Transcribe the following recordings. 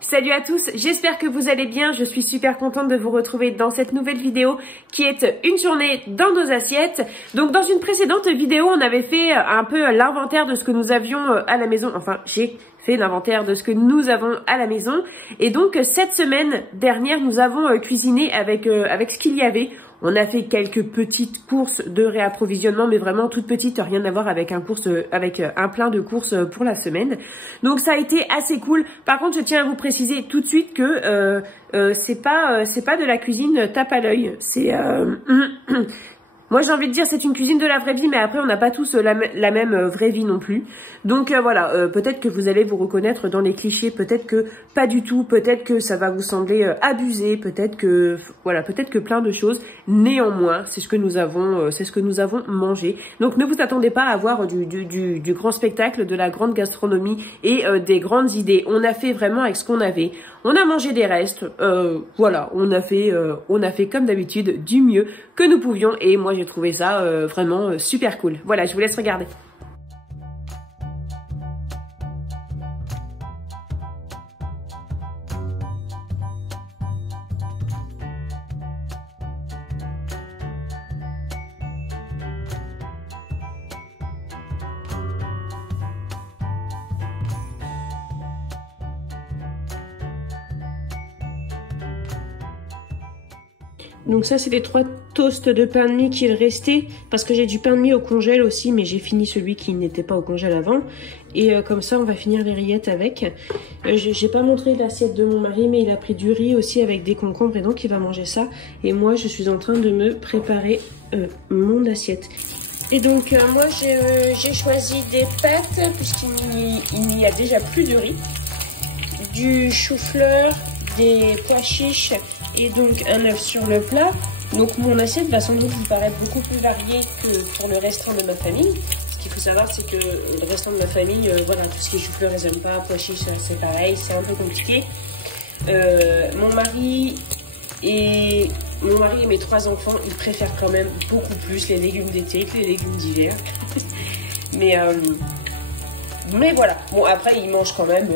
Salut à tous, j'espère que vous allez bien, je suis super contente de vous retrouver dans cette nouvelle vidéo qui est une journée dans nos assiettes. Donc dans une précédente vidéo, on avait fait un peu l'inventaire de ce que nous avions à la maison, enfin j'ai fait l'inventaire de ce que nous avons à la maison. Et donc cette semaine dernière, nous avons cuisiné avec ce qu'il y avait. On a fait quelques petites courses de réapprovisionnement, mais vraiment toutes petites, rien à voir avec un plein de courses pour la semaine. Donc ça a été assez cool. Par contre, je tiens à vous préciser tout de suite que c'est pas de la cuisine tape à l'œil. C'est moi j'ai envie de dire c'est une cuisine de la vraie vie, mais après on n'a pas tous la même vraie vie non plus. Donc voilà, peut-être que vous allez vous reconnaître dans les clichés, peut-être que pas du tout, peut-être que ça va vous sembler abusé, peut-être que voilà, peut-être que plein de choses. Néanmoins, c'est ce que nous avons mangé. Donc ne vous attendez pas à avoir du grand spectacle, de la grande gastronomie et des grandes idées. On a fait vraiment avec ce qu'on avait. On a mangé des restes, voilà, on a fait comme d'habitude du mieux que nous pouvions et moi j'ai trouvé ça vraiment super cool. Voilà, je vous laisse regarder. Donc ça c'est les 3 toasts de pain de mie qu'il restait, parce que j'ai du pain de mie au congèle aussi, mais j'ai fini celui qui n'était pas au congèle avant. Et comme ça on va finir les rillettes avec. J'ai pas montré l'assiette de mon mari, mais il a pris du riz aussi avec des concombres et donc il va manger ça. Et moi je suis en train de me préparer mon assiette. Et donc moi j'ai choisi des pâtes, puisqu'il n'y a déjà plus de riz, du chou-fleur, des pois chiches et donc un œuf sur le plat. Donc mon assiette va sans doute vous paraître beaucoup plus variée que pour le restant de ma famille. Ce qu'il faut savoir, c'est que le restant de ma famille, voilà, tout ce qui est chou-fleur, ils n'aiment pas, pois chiches, c'est pareil, c'est un peu compliqué. Mon mari et mes 3 enfants, ils préfèrent quand même beaucoup plus les légumes d'été que les légumes d'hiver. mais voilà, bon après ils mangent quand même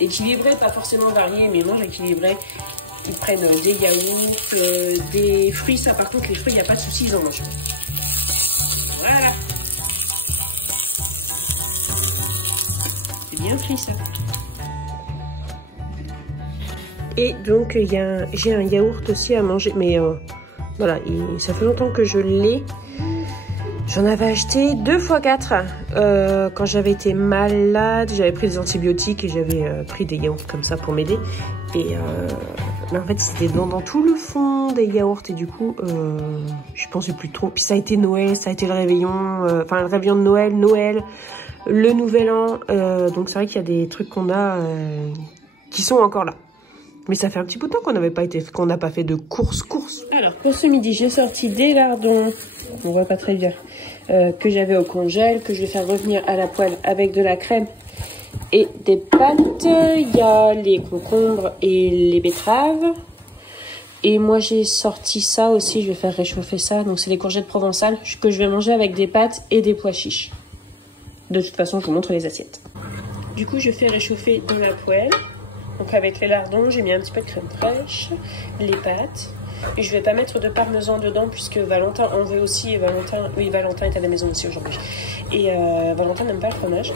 équilibré, pas forcément varié, mais ils mangent équilibré. Ils prennent des yaourts, des fruits. Ça par contre, les fruits, il n'y a pas de souci, ils en mangent. Voilà. C'est bien frit ça. Et donc j'ai un yaourt aussi à manger, mais voilà, ça fait longtemps que je l'ai. J'en avais acheté 2 x 4 quand j'avais été malade. J'avais pris des antibiotiques et j'avais pris des yaourts comme ça pour m'aider. Et mais en fait c'était dans tout le fond des yaourts et du coup je pensais plus trop. Puis ça a été Noël, ça a été le réveillon, enfin le réveillon de Noël, le nouvel an. Donc c'est vrai qu'il y a des trucs qu'on a qui sont encore là. Mais ça fait un petit bout de temps qu'on n'a pas fait de course. Alors pour ce midi, j'ai sorti des lardons, on voit pas très bien, que j'avais au congèle, que je vais faire revenir à la poêle avec de la crème et des pâtes. Il y a les concombres et les betteraves. Et moi j'ai sorti ça aussi, je vais faire réchauffer ça. Donc c'est les courgettes provençales que je vais manger avec des pâtes et des pois chiches. De toute façon, je vous montre les assiettes. Du coup, je fais réchauffer dans la poêle. Donc avec les lardons, j'ai mis un petit peu de crème fraîche, les pâtes. Et je vais pas mettre de parmesan dedans puisque Valentin en veut aussi. Et Valentin est à la maison aussi aujourd'hui. Et Valentin n'aime pas le fromage.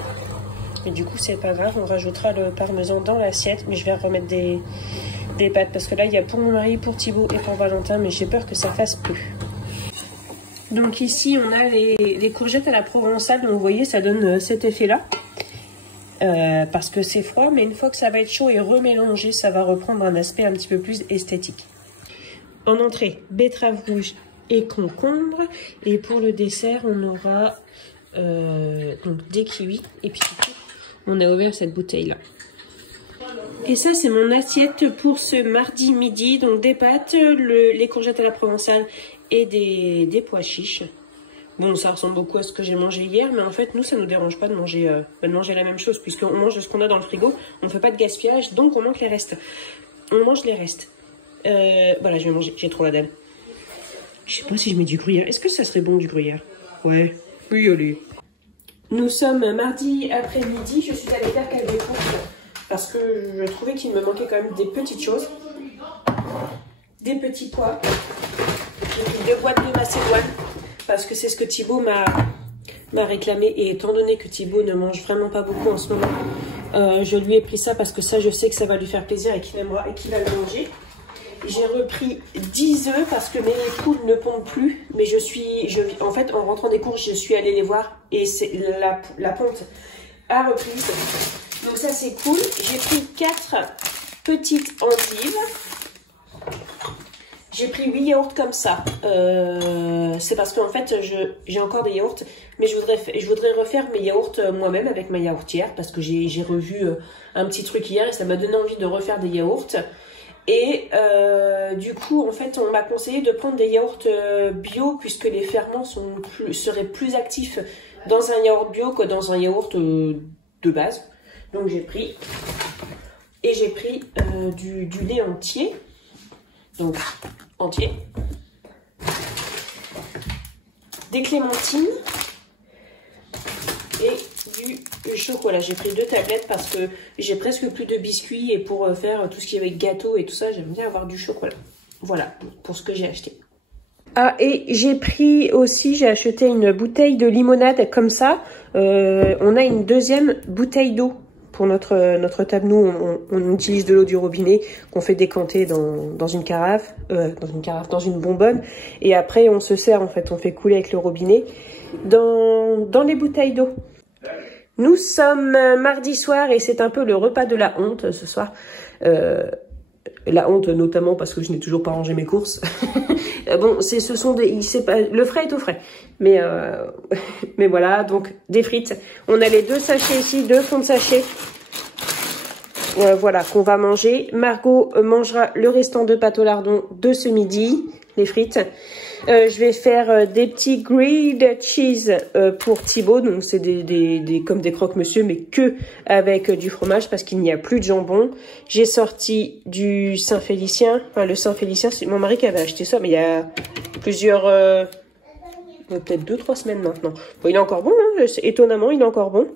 Mais du coup, c'est pas grave, on rajoutera le parmesan dans l'assiette. Mais je vais remettre des pâtes parce que là, il y a pour mon mari, pour Thibaut et pour Valentin. Mais j'ai peur que ça fasse peu. Donc ici, on a les courgettes à la provençale. Donc vous voyez, ça donne cet effet-là. Parce que c'est froid, mais une fois que ça va être chaud et remélangé, ça va reprendre un aspect un petit peu plus esthétique. En entrée, betterave rouge et concombre. Et pour le dessert, on aura donc des kiwis. Et puis on a ouvert cette bouteille-là. Et ça, c'est mon assiette pour ce mardi midi. Donc des pâtes, les courgettes à la provençale et des pois chiches. Bon, ça ressemble beaucoup à ce que j'ai mangé hier, mais en fait, nous, ça nous dérange pas de manger la même chose, puisqu'on mange de ce qu'on a dans le frigo. On ne fait pas de gaspillage, donc on mange les restes. Voilà, je vais manger, j'ai trop la dalle. Je sais pas si je mets du gruyère. Est-ce que ça serait bon, du gruyère? Ouais. Oui, allez. Nous sommes mardi après-midi, je suis allée faire quelques courses parce que je trouvais qu'il me manquait quand même des petites choses. Des petits pois. J'ai pris 2 boîtes de macédoine parce que c'est ce que Thibaut m'a réclamé. Et étant donné que Thibaut ne mange vraiment pas beaucoup en ce moment, je lui ai pris ça parce que ça, je sais que ça va lui faire plaisir et qu'il aimera et qu'il va le manger. J'ai repris 10 œufs parce que mes poules ne pondent plus. Mais en fait, en rentrant des courses, je suis allée les voir et la ponte a repris. Donc ça, c'est cool. J'ai pris 4 petites endives. J'ai pris 8 yaourts comme ça. C'est parce qu'en fait, j'ai encore des yaourts. Mais je voudrais refaire mes yaourts moi-même avec ma yaourtière. Parce que j'ai revu un petit truc hier et ça m'a donné envie de refaire des yaourts. Et du coup, en fait, on m'a conseillé de prendre des yaourts bio puisque les ferments seraient plus actifs dans un yaourt bio que dans un yaourt de base. Donc j'ai pris. Et j'ai pris du lait entier. Donc, entier. Des clémentines. Et du chocolat. J'ai pris 2 tablettes parce que j'ai presque plus de biscuits. Et pour faire tout ce qui est avec gâteau et tout ça, j'aime bien avoir du chocolat. Voilà, pour ce que j'ai acheté. Ah, et j'ai acheté une bouteille de limonade comme ça. On a une 2e bouteille d'eau. Pour notre table, nous, on utilise de l'eau du robinet qu'on fait décanter dans une carafe, dans une bonbonne. Et après, on se sert, en fait, on fait couler avec le robinet dans les bouteilles d'eau. Nous sommes mardi soir et c'est un peu le repas de la honte ce soir. La honte notamment parce que je n'ai toujours pas rangé mes courses. Bon, le frais est au frais. Mais voilà, donc des frites. On a les 2 sachets ici, 2 fonds de sachet. Voilà, qu'on va manger. Margot mangera le restant de pâte au lardon de ce midi, les frites. Je vais faire des petits grilled cheese pour Thibaut. Donc c'est comme des croque-monsieur, mais que avec du fromage parce qu'il n'y a plus de jambon. J'ai sorti du Saint-Félicien. Enfin, le Saint-Félicien, c'est mon mari qui avait acheté ça, mais il y a plusieurs... peut-être 2-3 semaines maintenant. Bon, il est encore bon, hein, étonnamment, il est encore bon.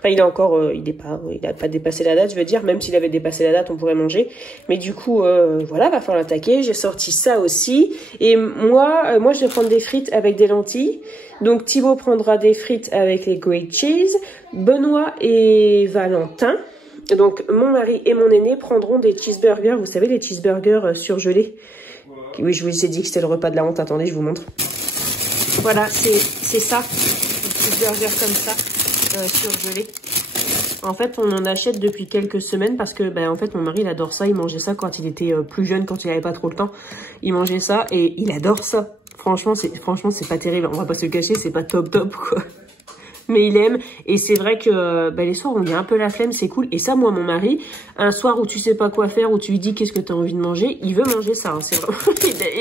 Enfin, il n'a pas dépassé la date, je veux dire. Même s'il avait dépassé la date, on pourrait manger. Mais du coup, voilà, va falloir l'attaquer. J'ai sorti ça aussi. Et moi, je vais prendre des frites avec des lentilles. Donc, Thibaut prendra des frites avec les grilled cheese. Benoît et Valentin, donc mon mari et mon aîné, prendront des cheeseburgers. Vous savez, les cheeseburgers surgelés. Oui, je vous ai dit que c'était le repas de la honte. Attendez, je vous montre. Voilà, c'est ça. Des cheeseburgers comme ça. Surgelé. En fait, on en achète depuis quelques semaines parce que, en fait, mon mari, il adore ça. Il mangeait ça quand il était plus jeune, quand il n'avait pas trop le temps. Il mangeait ça et il adore ça. Franchement, c'est pas terrible. On va pas se cacher, c'est pas top, quoi. Mais il aime. Et c'est vrai que les soirs où il y a un peu la flemme, c'est cool. Et ça, moi, mon mari, un soir où tu sais pas quoi faire, où tu lui dis qu'est-ce que tu as envie de manger, il veut manger ça. Hein. C'est vraiment...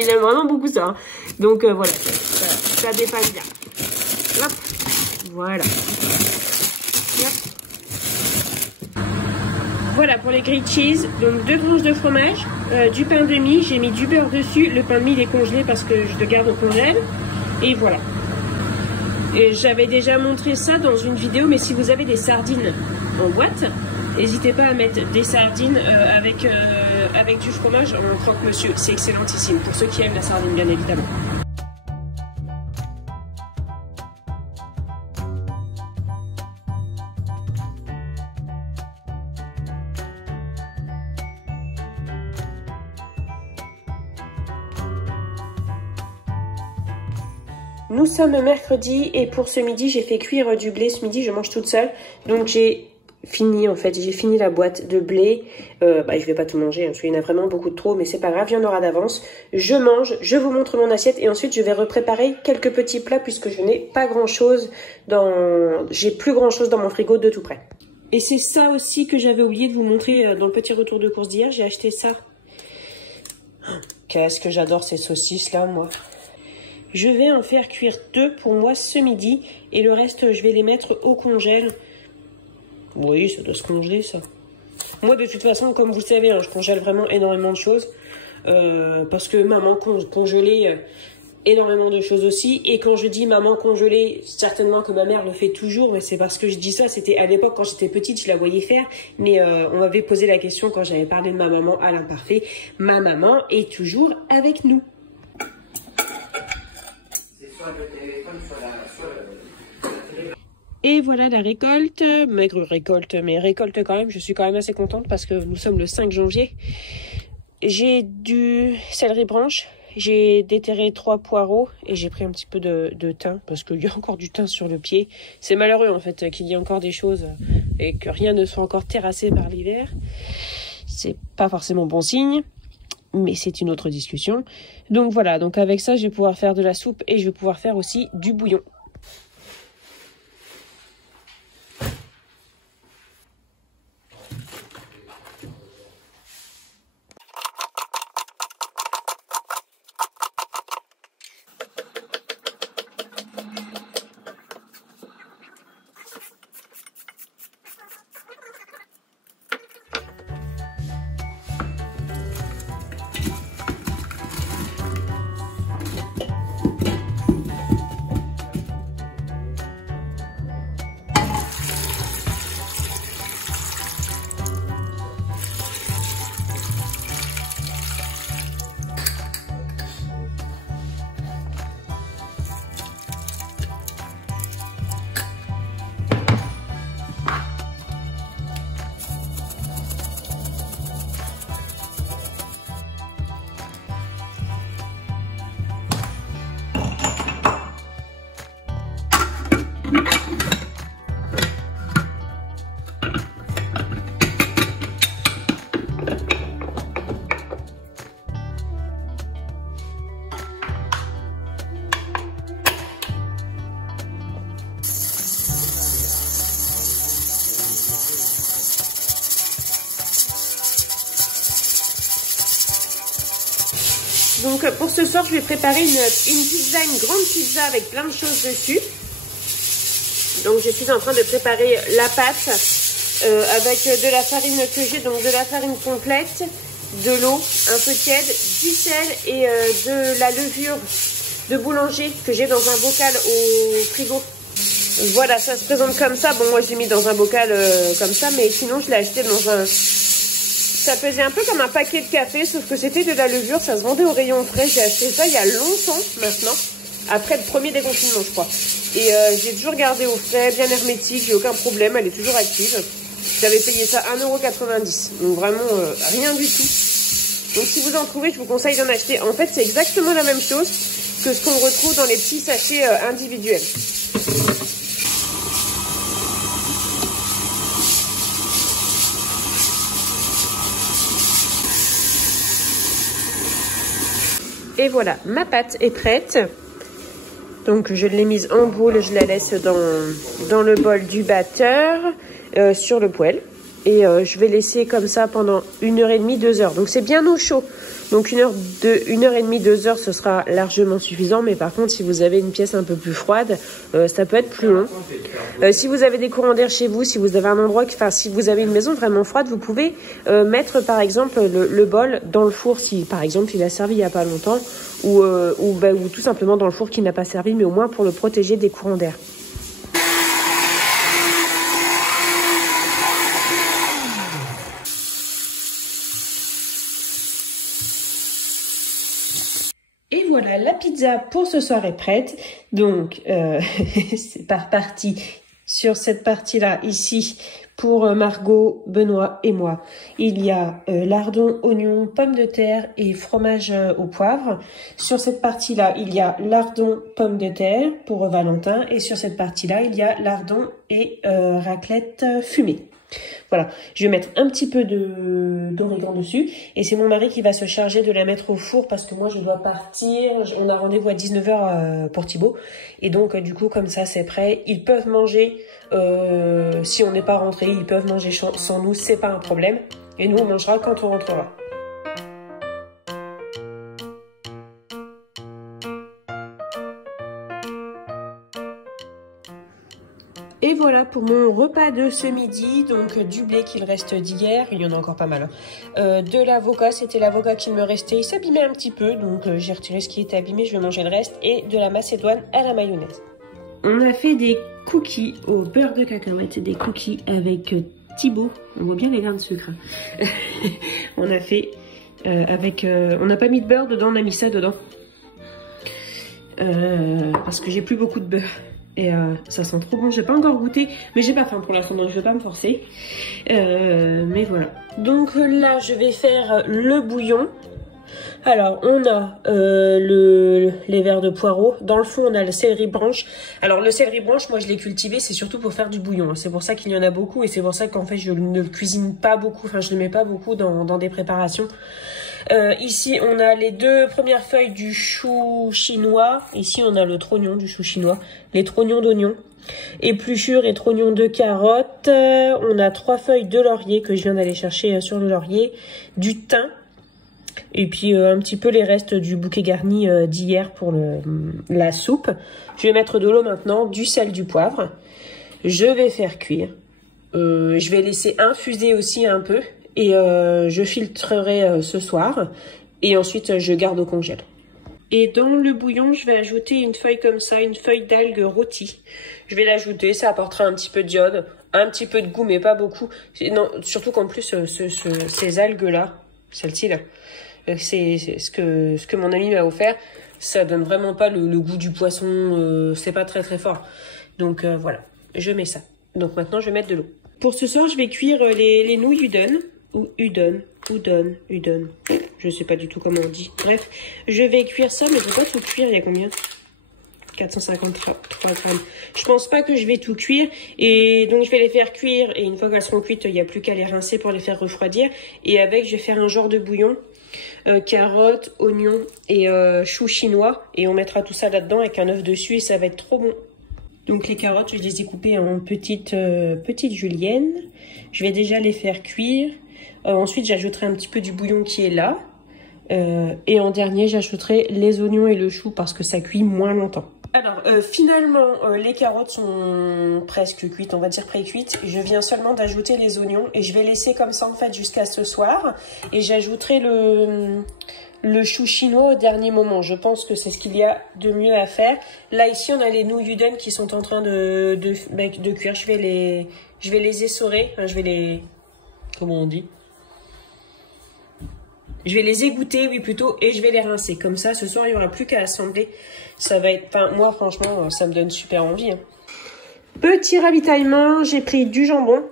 il aime vraiment beaucoup ça. Hein. Donc, voilà. Ça dépasse bien. Hop. Voilà. Voilà pour les grilled cheese, donc 2 tranches de fromage, du pain de mie, j'ai mis du beurre dessus, le pain de mie il est congelé parce que je le garde au congèle, et voilà. Et j'avais déjà montré ça dans une vidéo, mais si vous avez des sardines en boîte, n'hésitez pas à mettre des sardines avec du fromage en croque-monsieur, c'est excellentissime, pour ceux qui aiment la sardine bien évidemment. Nous sommes mercredi et pour ce midi, j'ai fait cuire du blé. Ce midi, je mange toute seule. Donc, j'ai fini la boîte de blé. Je vais pas tout manger, hein, parce qu'il y en a vraiment beaucoup de trop, mais c'est pas grave, il y en aura d'avance. Je mange, je vous montre mon assiette et ensuite, je vais repréparer quelques petits plats puisque je n'ai pas grand-chose j'ai plus grand-chose dans mon frigo de tout près. Et c'est ça aussi que j'avais oublié de vous montrer dans le petit retour de course d'hier. J'ai acheté ça. Qu'est-ce que j'adore ces saucisses là, moi. Je vais en faire cuire 2 pour moi ce midi. Et le reste, je vais les mettre au congèle. Oui, ça doit se congeler, ça. Moi, de toute façon, comme vous le savez, hein, je congèle vraiment énormément de choses. Parce que maman congelait énormément de choses aussi. Et quand je dis maman congelée, certainement que ma mère le fait toujours, mais c'est parce que je dis ça. C'était à l'époque quand j'étais petite, je la voyais faire. Mais on m'avait posé la question quand j'avais parlé de ma maman à l'imparfait. Ma maman est toujours avec nous. Et voilà la récolte, maigre récolte, mais récolte quand même, je suis quand même assez contente parce que nous sommes le 5 janvier. J'ai du céleri branche, j'ai déterré 3 poireaux et j'ai pris un petit peu de thym parce qu'il y a encore du thym sur le pied. C'est malheureux en fait qu'il y ait encore des choses et que rien ne soit encore terrassé par l'hiver. C'est pas forcément bon signe, mais c'est une autre discussion. Donc voilà, donc avec ça je vais pouvoir faire de la soupe et je vais pouvoir faire aussi du bouillon. Donc pour ce soir, je vais préparer une pizza, une grande pizza avec plein de choses dessus. Donc je suis en train de préparer la pâte avec de la farine que j'ai, donc de la farine complète, de l'eau, un peu tiède, du sel et de la levure de boulanger que j'ai dans un bocal au frigo. Voilà, ça se présente comme ça. Bon, moi j'ai mis dans un bocal comme ça, mais sinon je l'ai acheté dans un... Ça pesait un peu comme un paquet de café, sauf que c'était de la levure, ça se vendait au rayon frais. J'ai acheté ça il y a longtemps maintenant, après le premier déconfinement je crois. Et j'ai toujours gardé au frais, bien hermétique, j'ai aucun problème, elle est toujours active. J'avais payé ça 1,90 €, donc vraiment rien du tout. Donc si vous en trouvez, je vous conseille d'en acheter. En fait c'est exactement la même chose que ce qu'on retrouve dans les petits sachets individuels. Et voilà, ma pâte est prête. Donc je l'ai mise en boule, je la laisse dans le bol du batteur sur le poêle. Et je vais laisser comme ça pendant 1h30, 2 heures. Donc c'est bien au chaud. Donc 1h30, 2 heures, ce sera largement suffisant. Mais par contre, si vous avez une pièce un peu plus froide, ça peut être plus long. Si vous avez des courants d'air chez vous, si vous avez un endroit, enfin si vous avez une maison vraiment froide, vous pouvez mettre par exemple le bol dans le four si par exemple il a servi il n'y a pas longtemps. Ou tout simplement dans le four qui n'a pas servi, mais au moins pour le protéger des courants d'air. Et voilà, la pizza pour ce soir est prête. Donc, c'est parti sur cette partie-là, ici, pour Margot, Benoît et moi. Il y a lardons, oignons, pommes de terre et fromage au poivre. Sur cette partie-là, il y a lardons, pommes de terre pour Valentin. Et sur cette partie-là, il y a lardons et raclette fumée. Voilà, je vais mettre un petit peu d'origan dessus et c'est mon mari qui va se charger de la mettre au four parce que moi je dois partir, on a rendez-vous à 19 h pour Thibaut et donc du coup comme ça c'est prêt, ils peuvent manger, si on n'est pas rentré, ils peuvent manger sans nous, c'est pas un problème et nous on mangera quand on rentrera. Et voilà pour mon repas de ce midi, donc du blé qu'il reste d'hier, il y en a encore pas mal, hein. De l'avocat, c'était l'avocat qu'il me restait, il s'abîmait un petit peu, donc j'ai retiré ce qui était abîmé, je vais manger le reste, et de la macédoine à la mayonnaise. On a fait des cookies au beurre de cacahuète, des cookies avec Thibaut, on voit bien les grains de sucre. On a fait on n'a pas mis de beurre dedans, on a mis ça dedans. Parce que j'ai plus beaucoup de beurre. Et ça sent trop bon, j'ai pas encore goûté, mais j'ai pas faim pour l'instant, donc je vais pas me forcer. Mais voilà. Donc là, je vais faire le bouillon. Alors, on a les verres de poireaux. Dans le fond, on a le céleri branche. Alors, le céleri branche, moi, je l'ai cultivé, c'est surtout pour faire du bouillon. C'est pour ça qu'il y en a beaucoup et c'est pour ça qu'en fait, je ne le cuisine pas beaucoup. Enfin, je ne le mets pas beaucoup dans des préparations. Ici, on a les 2 premières feuilles du chou chinois. Ici, on a le trognon du chou chinois. Les trognons d'oignon. Épluchures et trognons de carottes. On a 3 feuilles de laurier que je viens d'aller chercher sur le laurier. Du thym. Et puis un petit peu les restes du bouquet garni d'hier pour la soupe. Je vais mettre de l'eau maintenant, du sel, du poivre. Je vais faire cuire. Je vais laisser infuser aussi un peu. Et je filtrerai ce soir. Et ensuite, je garde au congèle. Et dans le bouillon, je vais ajouter une feuille comme ça, une feuille d'algue rôtie. Je vais l'ajouter, ça apportera un petit peu d'iode, un petit peu de goût, mais pas beaucoup. Non, surtout qu'en plus, ces algues-là, celle-ci là, c'est ce que mon ami m'a offert. Ça donne vraiment pas le goût du poisson, c'est pas très très fort. Donc voilà, je mets ça. Donc maintenant, je vais mettre de l'eau. Pour ce soir, je vais cuire les nouilles udon. Ou udon, je sais pas du tout comment on dit. Bref, je vais cuire ça, mais je vais pas tout cuire, il y a combien? 453 grammes. Je pense pas que je vais tout cuire, et donc je vais les faire cuire, et une fois qu'elles seront cuites, il n'y a plus qu'à les rincer pour les faire refroidir. Et avec, je vais faire un genre de bouillon, carottes, oignons et chou chinois, et on mettra tout ça là-dedans avec un œuf dessus, et ça va être trop bon. Donc les carottes, je les ai coupées en petites juliennes. Je vais déjà les faire cuire. Ensuite, j'ajouterai un petit peu du bouillon qui est là. Et en dernier, j'ajouterai les oignons et le chou parce que ça cuit moins longtemps. Alors, finalement, les carottes sont presque cuites, on va dire pré-cuites. Je viens seulement d'ajouter les oignons et je vais laisser comme ça, en fait, jusqu'à ce soir. Et j'ajouterai le chou chinois au dernier moment. Je pense que c'est ce qu'il y a de mieux à faire. Là, ici, on a les nouilles udon qui sont en train de cuire. Je vais les essorer. Enfin, je vais les... Comment on dit? Je vais les égoutter, oui, plutôt, et je vais les rincer. Comme ça, ce soir, il n'y aura plus qu'à assembler. Ça va être... Enfin, moi, franchement, ça me donne super envie. Hein. Petit ravitaillement, j'ai pris du jambon,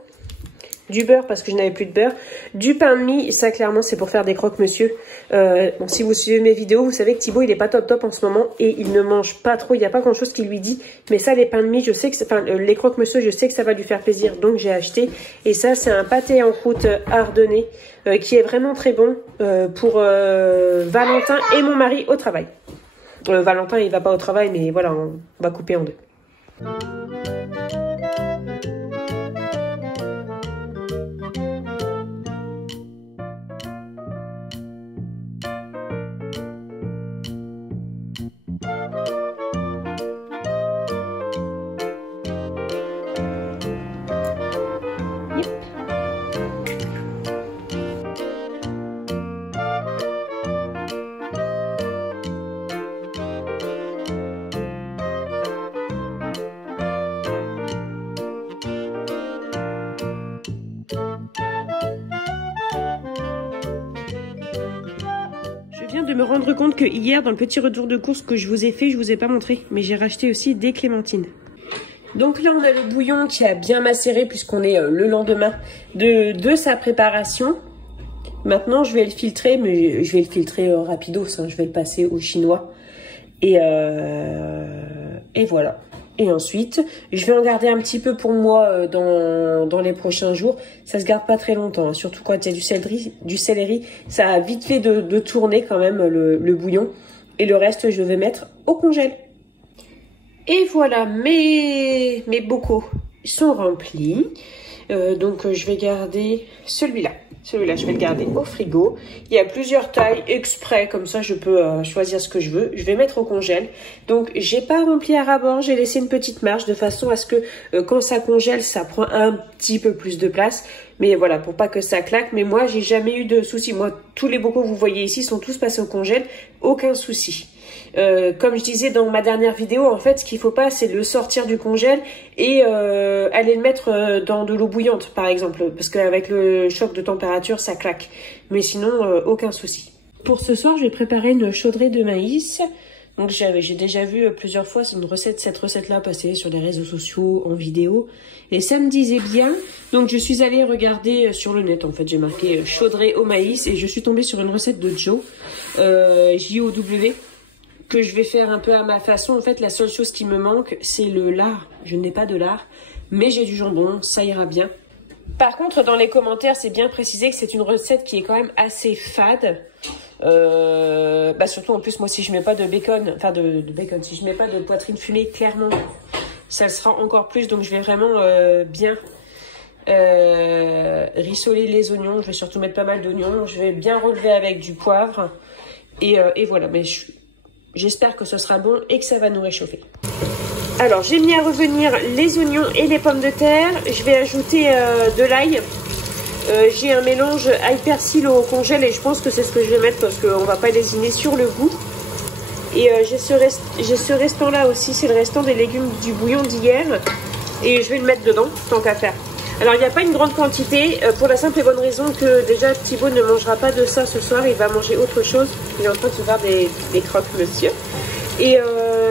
du beurre parce que je n'avais plus de beurre, du pain de mie, ça clairement c'est pour faire des croque-monsieur. Bon, si vous suivez mes vidéos, vous savez que Thibaut il est pas top en ce moment et il ne mange pas trop, il n'y a pas grand chose qui lui dit, mais ça les pains de mie, je sais que les croque-monsieur, je sais que ça va lui faire plaisir, donc j'ai acheté. Et ça c'est un pâté en croûte ardennais qui est vraiment très bon pour Valentin et mon mari au travail. Valentin il va pas au travail, mais voilà, on va couper en deux. De me rendre compte que hier dans le petit retour de course que je vous ai fait, je vous ai pas montré, mais j'ai racheté aussi des clémentines. Donc là on a le bouillon qui a bien macéré puisqu'on est le lendemain de sa préparation. Maintenant je vais le filtrer, mais je vais le filtrer rapidos, hein, je vais le passer au chinois et voilà. Et ensuite, je vais en garder un petit peu pour moi dans les prochains jours. Ça se garde pas très longtemps, hein. Surtout quand il y a du céleri. Ça a vite fait de tourner quand même le bouillon. Et le reste, je vais mettre au congèle. Et voilà, mes bocaux sont remplis. Donc je vais garder celui-là. Celui-là, je vais le garder au frigo. Il y a plusieurs tailles exprès, comme ça je peux choisir ce que je veux. Je vais mettre au congèle. Donc j'ai pas rempli à ras-bord, j'ai laissé une petite marge de façon à ce que quand ça congèle, ça prend un petit peu plus de place. Mais voilà, pour pas que ça claque. Mais moi, j'ai jamais eu de soucis. Moi, tous les bocaux que vous voyez ici sont tous passés au congèle. Aucun souci. Comme je disais dans ma dernière vidéo, en fait, ce qu'il faut pas, c'est le sortir du congèle et aller le mettre dans de l'eau bouillante, par exemple, parce qu'avec le choc de température, ça claque. Mais sinon, aucun souci. Pour ce soir, je vais préparer une chaudrée de maïs. Donc j'ai déjà vu plusieurs fois cette recette-là passer sur les réseaux sociaux, en vidéo. Et ça me disait bien. Donc je suis allée regarder sur le net. En fait, j'ai marqué chaudrée au maïs et je suis tombée sur une recette de Joe, J-O-W, que je vais faire un peu à ma façon. En fait, la seule chose qui me manque, c'est le lard. Je n'ai pas de lard, mais j'ai du jambon, ça ira bien. Par contre, dans les commentaires, c'est bien précisé que c'est une recette qui est quand même assez fade. Surtout en plus, moi, si je mets pas de bacon, enfin de bacon, si je mets pas de poitrine fumée, clairement, ça le sera encore plus. Donc, je vais vraiment bien rissoler les oignons. Je vais surtout mettre pas mal d'oignons. Je vais bien relever avec du poivre. Et voilà, mais j'espère que ce sera bon et que ça va nous réchauffer. Alors, j'ai mis à revenir les oignons et les pommes de terre. Je vais ajouter de l'ail. J'ai un mélange ail persil au congèle et je pense que c'est ce que je vais mettre parce qu'on ne va pas lésiner sur le goût. Et j'ai ce restant-là aussi, c'est le restant des légumes du bouillon d'hier. Et je vais le mettre dedans, tant qu'à faire. Alors, il n'y a pas une grande quantité, pour la simple et bonne raison que déjà Thibaut ne mangera pas de ça ce soir, il va manger autre chose. Il est en train de se faire des croques, monsieur. Et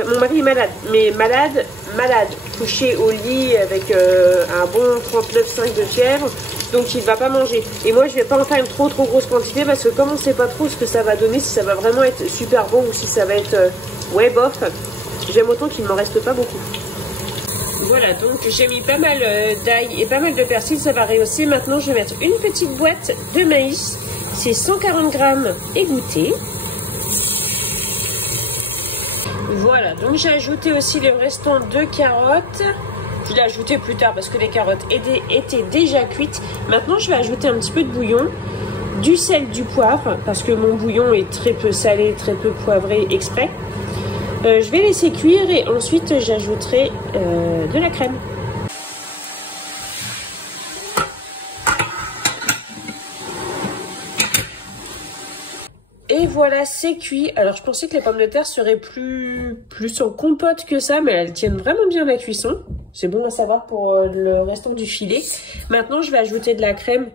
mon mari est malade, mais malade, couché au lit avec un bon 39,5 de fièvre, donc il ne va pas manger. Et moi, je ne vais pas en faire une trop grosse quantité parce que comme on ne sait pas trop ce que ça va donner, si ça va vraiment être super bon ou si ça va être ouais bof, j'aime autant qu'il ne m'en reste pas beaucoup. Voilà, donc j'ai mis pas mal d'ail et pas mal de persil, ça va rehausser. Maintenant, je vais mettre une petite boîte de maïs. C'est 140 grammes égoutté. Voilà, donc j'ai ajouté aussi le restant de carottes. Je l'ai ajouté plus tard parce que les carottes étaient déjà cuites. Maintenant, je vais ajouter un petit peu de bouillon, du sel, du poivre, parce que mon bouillon est très peu salé, très peu poivré exprès. Je vais laisser cuire et ensuite j'ajouterai de la crème. Et voilà, c'est cuit. Alors je pensais que les pommes de terre seraient plus en compote que ça, mais elles tiennent vraiment bien la cuisson. C'est bon à savoir pour le restant du filet. Maintenant, je vais ajouter de la crème.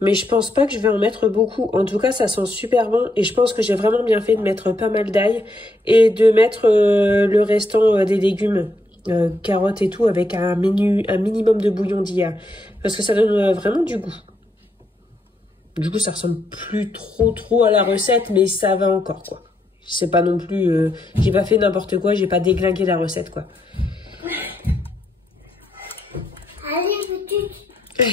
Mais je pense pas que je vais en mettre beaucoup. En tout cas, ça sent super bon. Et je pense que j'ai vraiment bien fait de mettre pas mal d'ail. Et de mettre le restant des légumes, carottes et tout, avec un minimum de bouillon d'hier. Parce que ça donne vraiment du goût. Du coup, ça ressemble plus trop à la recette. Mais ça va encore, quoi. C'est pas non plus... j'ai pas fait n'importe quoi. J'ai pas déglingué la recette, quoi. Allez, petite.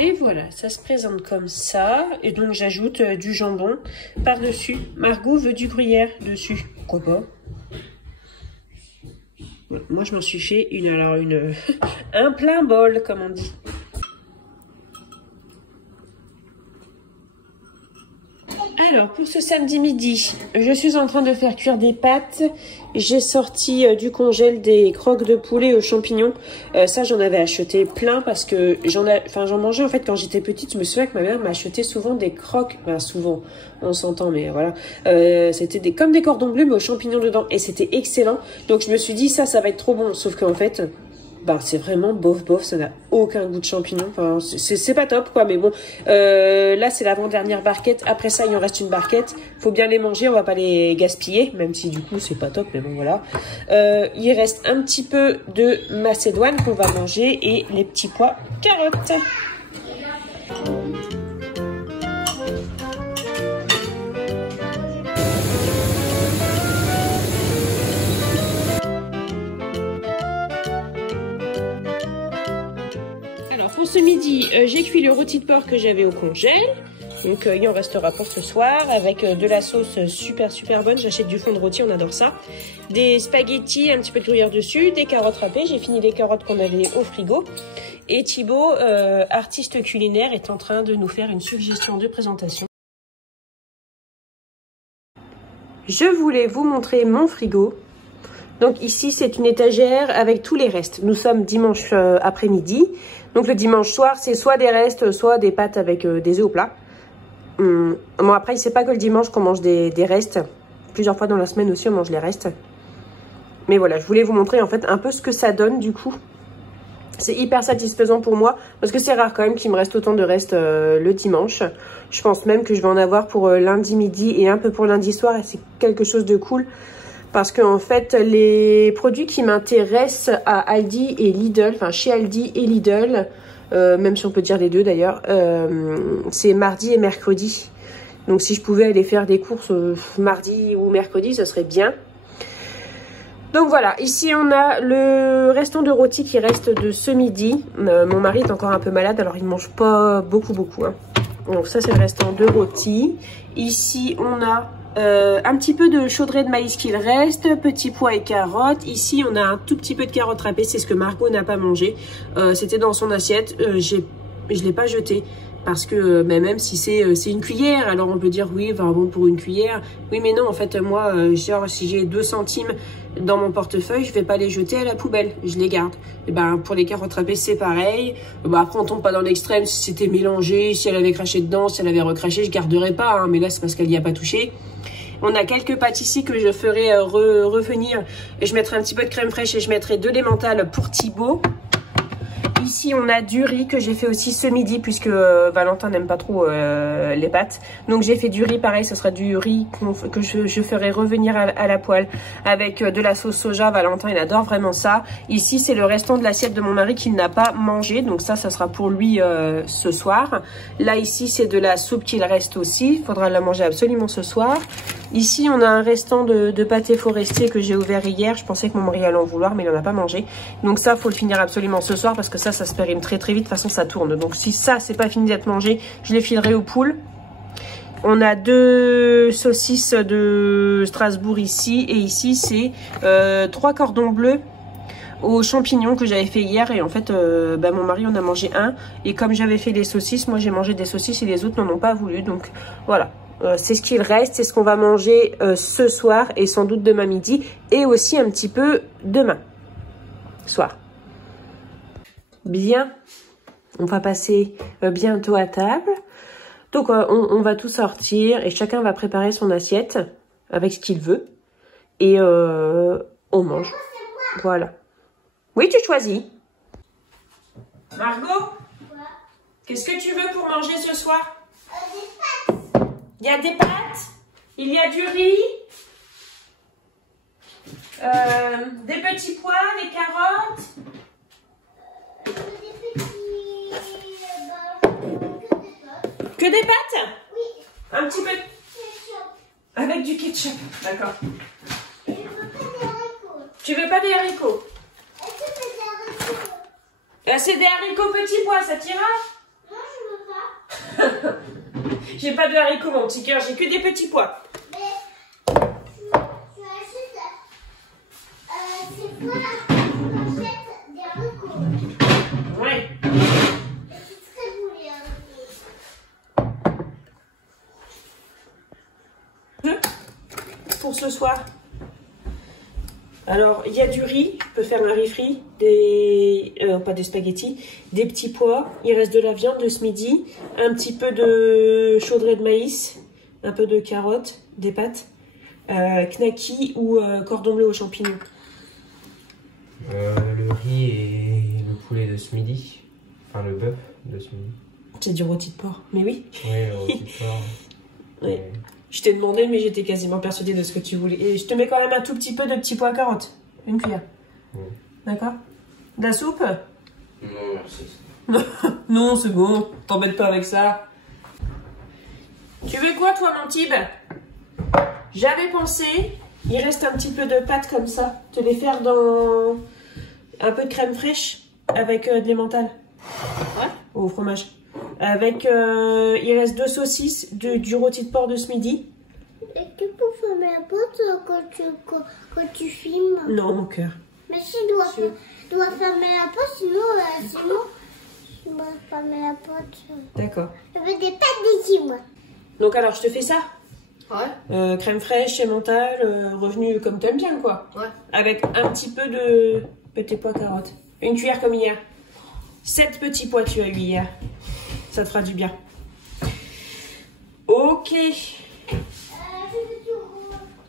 Et voilà, ça se présente comme ça. Et donc j'ajoute du jambon par-dessus. Margot veut du gruyère dessus. Pourquoi pas? Moi je m'en suis fait un plein bol, comme on dit. Alors, pour ce samedi midi, je suis en train de faire cuire des pâtes. J'ai sorti du congèle des croques de poulet aux champignons. Ça, j'en avais acheté plein parce que j'en mangeais en fait quand j'étais petite. Je me souviens que ma mère m'achetait souvent des croques. Enfin, souvent, on s'entend, mais voilà. C'était comme des cordons bleus, mais aux champignons dedans. Et c'était excellent. Donc, je me suis dit, ça va être trop bon. Sauf qu'en fait... c'est vraiment bof, ça n'a aucun goût de champignon. Enfin, c'est pas top, quoi. Mais bon, là, c'est l'avant-dernière barquette. Après ça, il en reste une barquette. Faut bien les manger, on va pas les gaspiller. Même si, du coup, c'est pas top, mais bon, voilà. Il reste un petit peu de macédoine qu'on va manger et les petits pois carottes. Pour ce midi, j'ai cuit le rôti de porc que j'avais au congèle. Donc il en restera pour ce soir avec de la sauce super bonne. J'achète du fond de rôti, on adore ça. Des spaghettis, un petit peu de gruyère dessus, des carottes râpées. J'ai fini les carottes qu'on avait au frigo. Et Thibaut, artiste culinaire, est en train de nous faire une suggestion de présentation. Je voulais vous montrer mon frigo. Donc ici, c'est une étagère avec tous les restes. Nous sommes dimanche après-midi. Donc le dimanche soir, c'est soit des restes, soit des pâtes avec des œufs au plat. Bon, après, c'est pas que le dimanche qu'on mange des restes. Plusieurs fois dans la semaine aussi, on mange les restes. Mais voilà, je voulais vous montrer en fait un peu ce que ça donne du coup. C'est hyper satisfaisant pour moi parce que c'est rare quand même qu'il me reste autant de restes le dimanche. Je pense même que je vais en avoir pour lundi midi et un peu pour lundi soir et c'est quelque chose de cool. Parce que en fait, les produits qui m'intéressent à Aldi et Lidl, enfin chez Aldi et Lidl, même si on peut dire les deux d'ailleurs, c'est mardi et mercredi. Donc si je pouvais aller faire des courses mardi ou mercredi, ça serait bien. Donc voilà, ici on a le restant de rôti qui reste de ce midi. Mon mari est encore un peu malade, alors il ne mange pas beaucoup. Hein. Donc ça c'est le restant de rôti. Ici on a un petit peu de chaudrée de maïs qu'il reste, petits pois et carottes. Ici, on a un tout petit peu de carottes râpées, c'est ce que Margot n'a pas mangé. C'était dans son assiette, je ne l'ai pas jeté. Parce que même si c'est une cuillère, alors on peut dire oui, enfin bon pour une cuillère. Oui mais non, en fait moi, genre si j'ai 2 centimes dans mon portefeuille, je vais pas les jeter à la poubelle, je les garde. Et ben pour les carottes râpées c'est pareil. Après on tombe pas dans l'extrême, si c'était mélangé, si elle avait craché dedans, si elle avait recraché, je garderais pas. Hein, mais là c'est parce qu'elle n'y a pas touché. On a quelques pâtes ici que je ferai revenir. Et je mettrai un petit peu de crème fraîche et je mettrai de l'emmental pour Thibaut. Ici, on a du riz que j'ai fait aussi ce midi puisque Valentin n'aime pas trop les pâtes. Donc, j'ai fait du riz. Pareil, ce sera du riz que je ferai revenir à la poêle avec de la sauce soja. Valentin, il adore vraiment ça. Ici, c'est le restant de l'assiette de mon mari qu'il n'a pas mangé. Donc, ça sera pour lui ce soir. Là, ici, c'est de la soupe qu'il reste aussi. Il faudra la manger absolument ce soir. Ici, on a un restant de pâté forestier que j'ai ouvert hier. Je pensais que mon mari allait en vouloir, mais il n'en a pas mangé. Donc ça, faut le finir absolument ce soir parce que ça se périme très vite. De toute façon, ça tourne. Donc si ça, c'est pas fini d'être mangé, je les filerai aux poules. On a 2 saucisses de Strasbourg ici. Et ici, c'est 3 cordons bleus aux champignons que j'avais fait hier. Et en fait, mon mari en a mangé un. Et comme j'avais fait les saucisses, moi j'ai mangé des saucisses et les autres n'en ont pas voulu. Donc voilà. C'est ce qu'il reste, c'est ce qu'on va manger ce soir et sans doute demain midi et aussi un petit peu demain soir. Bien, on va passer bientôt à table. Donc on va tout sortir et chacun va préparer son assiette avec ce qu'il veut et on mange. Voilà. Oui, tu choisis. Margot, qu'est-ce que tu veux pour manger ce soir? Il y a des pâtes, il y a du riz, des petits pois, des carottes. Que des pâtes? Oui. Un petit peu. Avec du ketchup. D'accord. Je veux pas des haricots. Tu veux pas des haricots? Est-ce que c'est des haricots? C'est des haricots petits pois, ça t'ira? Non, je veux pas. J'ai pas de haricots, mon petit cœur, j'ai que des petits pois. Mais tu achètes. C'est quoi? Tu achètes des haricots. Ouais. C'est très bon les haricots. Pour ce soir. Alors, il y a du riz, je peux faire un riz frit, pas des spaghettis, des petits pois, il reste de la viande de ce midi, un petit peu de chaudrée de maïs, un peu de carottes, des pâtes, knacky ou cordon bleu aux champignons. Le riz et le poulet de ce midi, enfin le bœuf de ce midi. C'est du rôti de porc, mais oui. Oui, le rôti de porc. Ouais. Je t'ai demandé, mais j'étais quasiment persuadée de ce que tu voulais. Et je te mets quand même un tout petit peu de petits pois à carottes. Une cuillère. Oui. D'accord? De la soupe? Non, merci. Non, c'est bon. T'embête pas avec ça. Tu veux quoi, toi, mon Tib? J'avais pensé, il reste un petit peu de pâte comme ça. Te les faire dans un peu de crème fraîche avec de l'emmental. Ouais? au fromage. Avec, il reste 2 saucisses, du rôti de porc de ce midi. Et tu peux fermer la porte quand tu filmes? Non, mon cœur. Mais si tu dois fermer la porte, sinon tu dois fermer la porte. D'accord. Je veux des pâtes d'ici, moi. Donc alors, je te fais ça? Ouais. Crème fraîche, emmental, revenu comme t'aimes bien, quoi. Ouais. Avec un petit peu de petits pois carottes. Une cuillère comme hier. 7 petits pois tu as eu hier. Ça te fera du bien. Ok. Je veux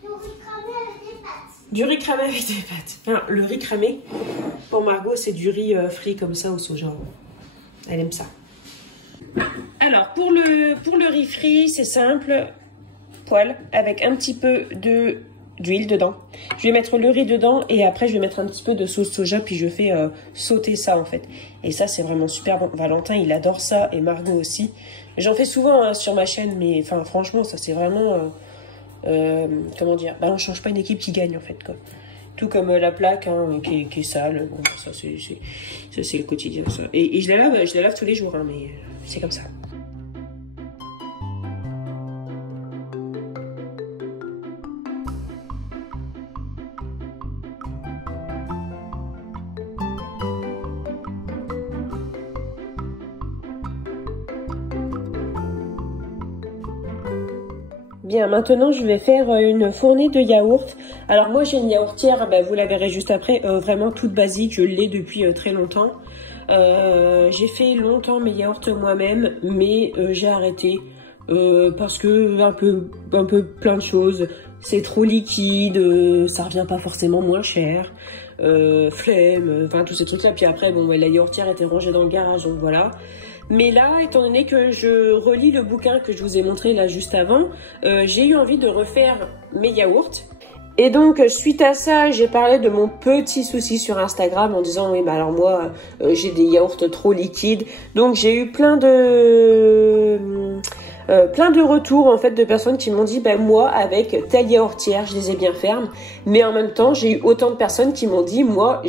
du riz cramé avec des pâtes. Du riz cramé avec des pâtes. Alors, le riz cramé, pour Margot, c'est du riz frit comme ça au soja. Elle aime ça. Alors, pour le riz frit, c'est simple. Poêle avec un petit peu d'huile dedans. Je vais mettre le riz dedans et après je vais mettre un petit peu de sauce soja puis je fais sauter ça en fait. Et ça c'est vraiment super bon. Valentin il adore ça et Margot aussi. J'en fais souvent hein, sur ma chaîne mais enfin franchement ça c'est vraiment comment dire, bah, on change pas une équipe qui gagne en fait quoi. Tout comme la plaque hein, qui est sale. Bon ça c'est le quotidien ça. Et je la lave tous les jours hein, mais c'est comme ça. Bien, maintenant je vais faire une fournée de yaourt. Alors moi j'ai une yaourtière, bah, vous la verrez juste après, vraiment toute basique, je l'ai depuis très longtemps. J'ai fait longtemps mes yaourts moi-même, mais j'ai arrêté parce que un peu plein de choses. C'est trop liquide, ça revient pas forcément moins cher, flemme, enfin tous ces trucs-là. Puis après, bon, la yaourtière était rangée dans le garage, donc voilà. Mais là, étant donné que je relis le bouquin que je vous ai montré là juste avant, j'ai eu envie de refaire mes yaourts. Et donc, suite à ça, j'ai parlé de mon petit souci sur Instagram en disant, oui, bah alors moi, j'ai des yaourts trop liquides. Donc, j'ai eu plein de retours en fait de personnes qui m'ont dit, ben moi, avec telle yaourtière, je les ai bien fermes. Mais en même temps, j'ai eu autant de personnes qui m'ont dit, moi,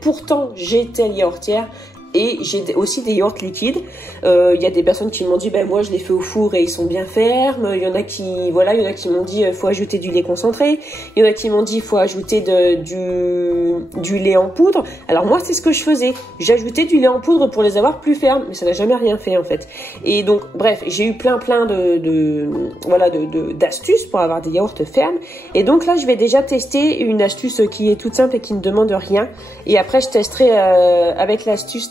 pourtant, j'ai telle yaourtière. Et j'ai aussi des yaourts liquides. Il y a des personnes qui m'ont dit, ben moi je les fais au four et ils sont bien fermes. Il y en a qui m'ont dit, faut ajouter du lait concentré. Il y en a qui m'ont dit, faut ajouter du lait en poudre. Alors moi c'est ce que je faisais. J'ajoutais du lait en poudre pour les avoir plus fermes, mais ça n'a jamais rien fait en fait. Et donc bref, j'ai eu plein d'astuces pour avoir des yaourts fermes. Et donc là je vais déjà tester une astuce qui est toute simple et qui ne demande rien. Et après je testerai avec l'astuce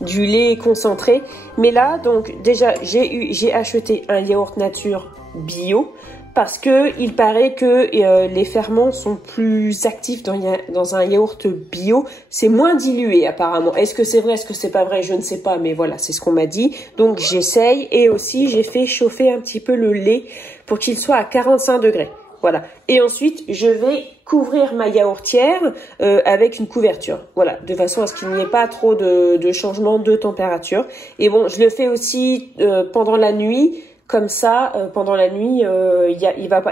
du lait concentré. Mais là donc déjà j'ai acheté un yaourt nature bio parce que il paraît que les ferments sont plus actifs dans un yaourt bio. C'est moins dilué apparemment. Est-ce que c'est vrai, est-ce que c'est pas vrai, je ne sais pas, mais voilà, c'est ce qu'on m'a dit. Donc j'essaye et aussi j'ai fait chauffer un petit peu le lait pour qu'il soit à 45 degrés. Voilà. Et ensuite, je vais couvrir ma yaourtière avec une couverture. Voilà, de façon à ce qu'il n'y ait pas trop de changement de température. Et bon, je le fais aussi pendant la nuit. Comme ça, pendant la nuit,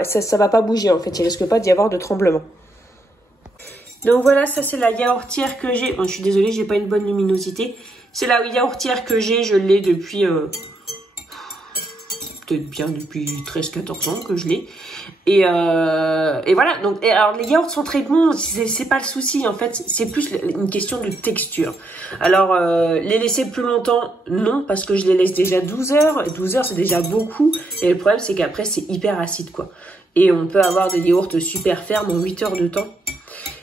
ça va pas bouger en fait. Il risque pas d'y avoir de tremblement. Donc voilà, ça c'est la yaourtière que j'ai. Bon, je suis désolée, j'ai pas une bonne luminosité. C'est la yaourtière que j'ai. Je l'ai depuis... peut-être bien depuis 13-14 ans que je l'ai. Et voilà, donc alors les yaourts sont très bons, c'est pas le souci en fait, c'est plus une question de texture. Alors les laisser plus longtemps, non, parce que je les laisse déjà 12 heures, et 12 heures c'est déjà beaucoup, et le problème c'est qu'après c'est hyper acide quoi. Et on peut avoir des yaourts super fermes en 8 heures de temps.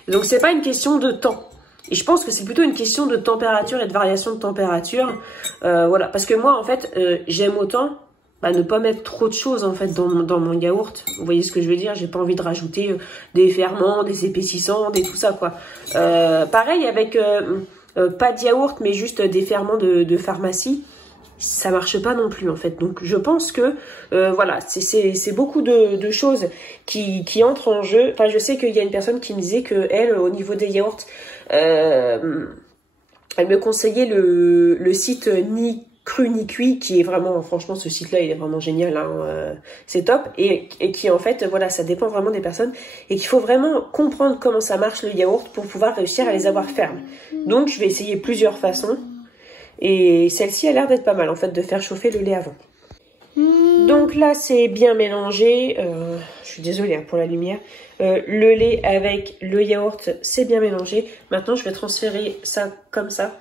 Donc c'est pas une question de temps. Et je pense que c'est plutôt une question de température et de variation de température. Voilà, parce que moi en fait, j'aime autant... ne pas mettre trop de choses en fait dans mon yaourt. Vous voyez ce que je veux dire? J'ai pas envie de rajouter des ferments, des épaississants, tout ça quoi. Pareil avec pas de yaourt mais juste des ferments de pharmacie. Ça marche pas non plus en fait. Donc je pense que voilà, c'est beaucoup de choses qui entrent en jeu. Enfin je sais qu'il y a une personne qui me disait que elle au niveau des yaourts, elle me conseillait le site Ni Cru Ni Cuit, qui est vraiment, franchement ce site là il est vraiment génial hein, c'est top, et qui en fait voilà, ça dépend vraiment des personnes et qu'il faut vraiment comprendre comment ça marche le yaourt pour pouvoir réussir à les avoir fermes. Donc je vais essayer plusieurs façons Et celle-ci a l'air d'être pas mal, en fait, de faire chauffer le lait avant. Donc là, c'est bien mélangé. Je suis désolée pour la lumière. Le lait avec le yaourt, c'est bien mélangé. Maintenant, je vais transférer ça comme ça,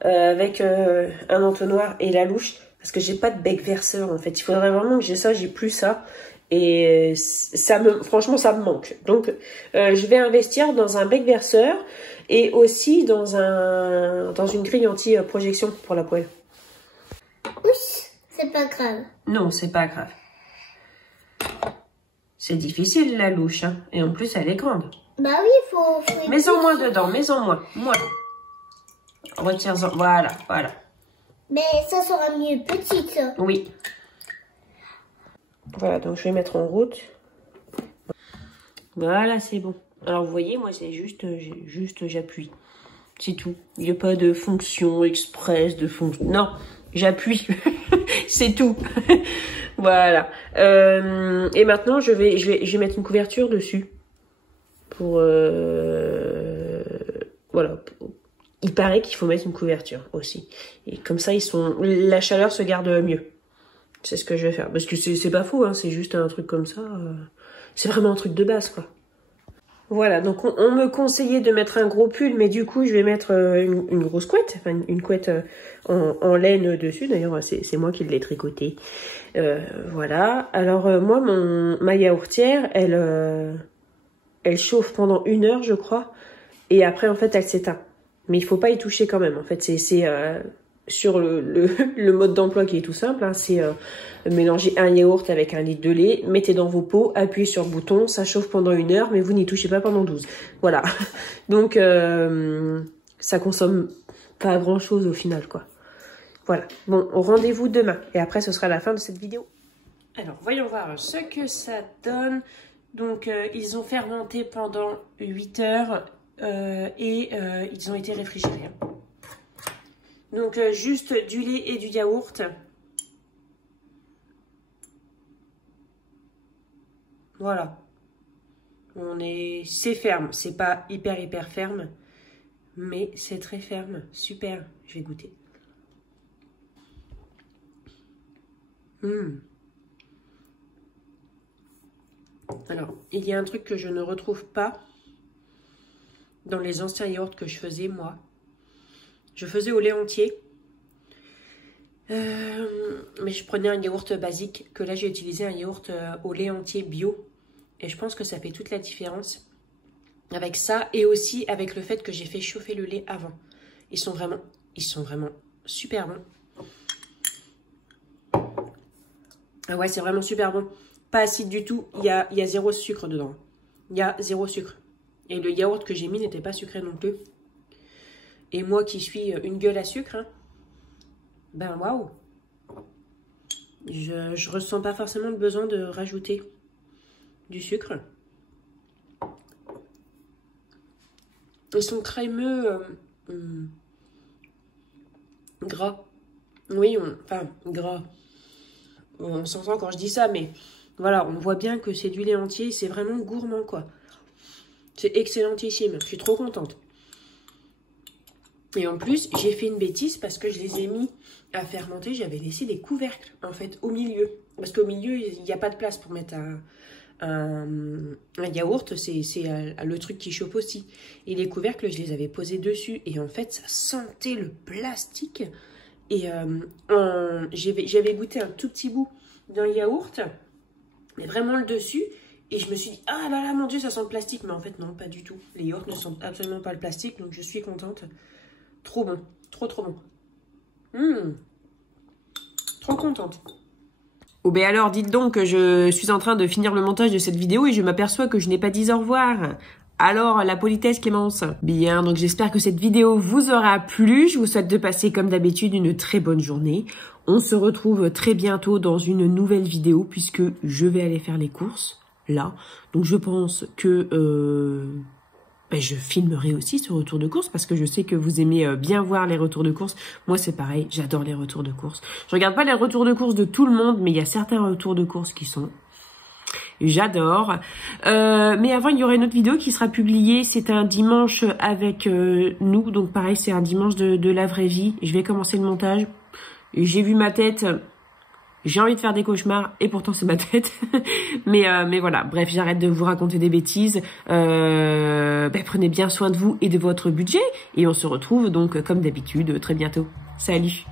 avec un entonnoir et la louche, parce que j'ai pas de bec verseur, en fait. Il faudrait vraiment que j'ai ça, j'ai plus ça. Et franchement, ça me manque. Donc, je vais investir dans un bec verseur et aussi dans une grille anti-projection pour la poêle. Oui, c'est pas grave. Non, c'est pas grave. C'est difficile la louche, hein. Et en plus, elle est grande. Bah oui, faut Mets-en moins dedans, mets-en moins. Retire-en, voilà. Mais ça sera mieux petite. Oui. Voilà, donc je vais mettre en route. Voilà, c'est bon. Alors vous voyez, moi c'est juste j'appuie. C'est tout. Il n'y a pas de fonction express, non, j'appuie. C'est tout. Voilà. Et maintenant je vais mettre une couverture dessus. Pour voilà. Il paraît qu'il faut mettre une couverture aussi. Et comme ça, la chaleur se garde mieux. C'est ce que je vais faire. Parce que c'est pas faux, hein, c'est juste un truc comme ça. C'est vraiment un truc de base, quoi. Voilà, donc on me conseillait de mettre un gros pull, mais du coup, je vais mettre une grosse couette. Enfin, une couette en laine dessus. D'ailleurs, c'est moi qui l'ai tricoté. Voilà. Alors, moi, ma yaourtière, elle chauffe pendant 1 heure, je crois. Et après, en fait, elle s'éteint. Mais il faut pas y toucher quand même. En fait, c'est sur le mode d'emploi qui est tout simple, hein, c'est mélanger un yaourt avec 1 litre de lait, mettez dans vos pots, appuyez sur le bouton, ça chauffe pendant 1 heure, mais vous n'y touchez pas pendant 12. Voilà. Donc, ça consomme pas grand chose au final, quoi. Voilà. Bon, au rendez-vous demain. Et après, ce sera la fin de cette vidéo. Alors, voyons voir ce que ça donne. Donc, ils ont fermenté pendant 8 heures et ils ont été réfrigérés. Donc, juste du lait et du yaourt. Voilà. C'est ferme. C'est pas hyper ferme. Mais c'est très ferme. Super. Je vais goûter. Alors, il y a un truc que je ne retrouve pas dans les anciens yaourts que je faisais, moi. Je faisais au lait entier. Mais je prenais un yaourt basique. Que là, j'ai utilisé un yaourt au lait entier bio. Et je pense que ça fait toute la différence avec ça. Et aussi avec le fait que j'ai fait chauffer le lait avant. Ils sont vraiment super bons. Ah ouais, c'est vraiment super bon. Pas acide du tout. Il y a 0 sucre dedans. Il y a 0 sucre. Et le yaourt que j'ai mis n'était pas sucré non plus. Et moi qui suis une gueule à sucre, hein, ben waouh. Je ressens pas forcément le besoin de rajouter du sucre. Ils sont crémeux, gras. Oui, enfin gras. On s'entend quand je dis ça, mais voilà, on voit bien que c'est du lait entier. C'est vraiment gourmand, quoi. C'est excellentissime. Je suis trop contente. Et en plus, j'ai fait une bêtise parce que je les ai mis à fermenter. J'avais laissé des couvercles, en fait, au milieu. Parce qu'au milieu, il n'y a pas de place pour mettre un yaourt. C'est le truc qui chauffe aussi. Et les couvercles, je les avais posés dessus. Et en fait, ça sentait le plastique. Et j'avais goûté un tout petit bout d'un yaourt, mais vraiment le dessus. Et je me suis dit, ah là là, mon Dieu, ça sent le plastique. Mais en fait, non, pas du tout. Les yaourts ne sentent absolument pas le plastique. Donc, je suis contente. Trop bon. Trop bon. Trop contente. Oh ben alors, dites donc que je suis en train de finir le montage de cette vidéo et je m'aperçois que je n'ai pas dit au revoir. Alors, la politesse, Clémence. Bien, donc j'espère que cette vidéo vous aura plu. Je vous souhaite de passer, comme d'habitude, une très bonne journée. On se retrouve très bientôt dans une nouvelle vidéo puisque je vais aller faire les courses, là. Donc, je pense que je filmerai aussi ce retour de course parce que je sais que vous aimez bien voir les retours de course. Moi, c'est pareil, j'adore les retours de course. Je regarde pas les retours de course de tout le monde, mais il y a certains retours de course qui sont j'adore. Mais avant, il y aura une autre vidéo qui sera publiée. C'est un dimanche avec nous. Donc pareil, c'est un dimanche de la vraie vie. Je vais commencer le montage. J'ai vu ma tête. J'ai envie de faire des cauchemars et pourtant c'est ma tête. mais voilà, bref, j'arrête de vous raconter des bêtises. Prenez bien soin de vous et de votre budget. Et on se retrouve donc comme d'habitude très bientôt. Salut!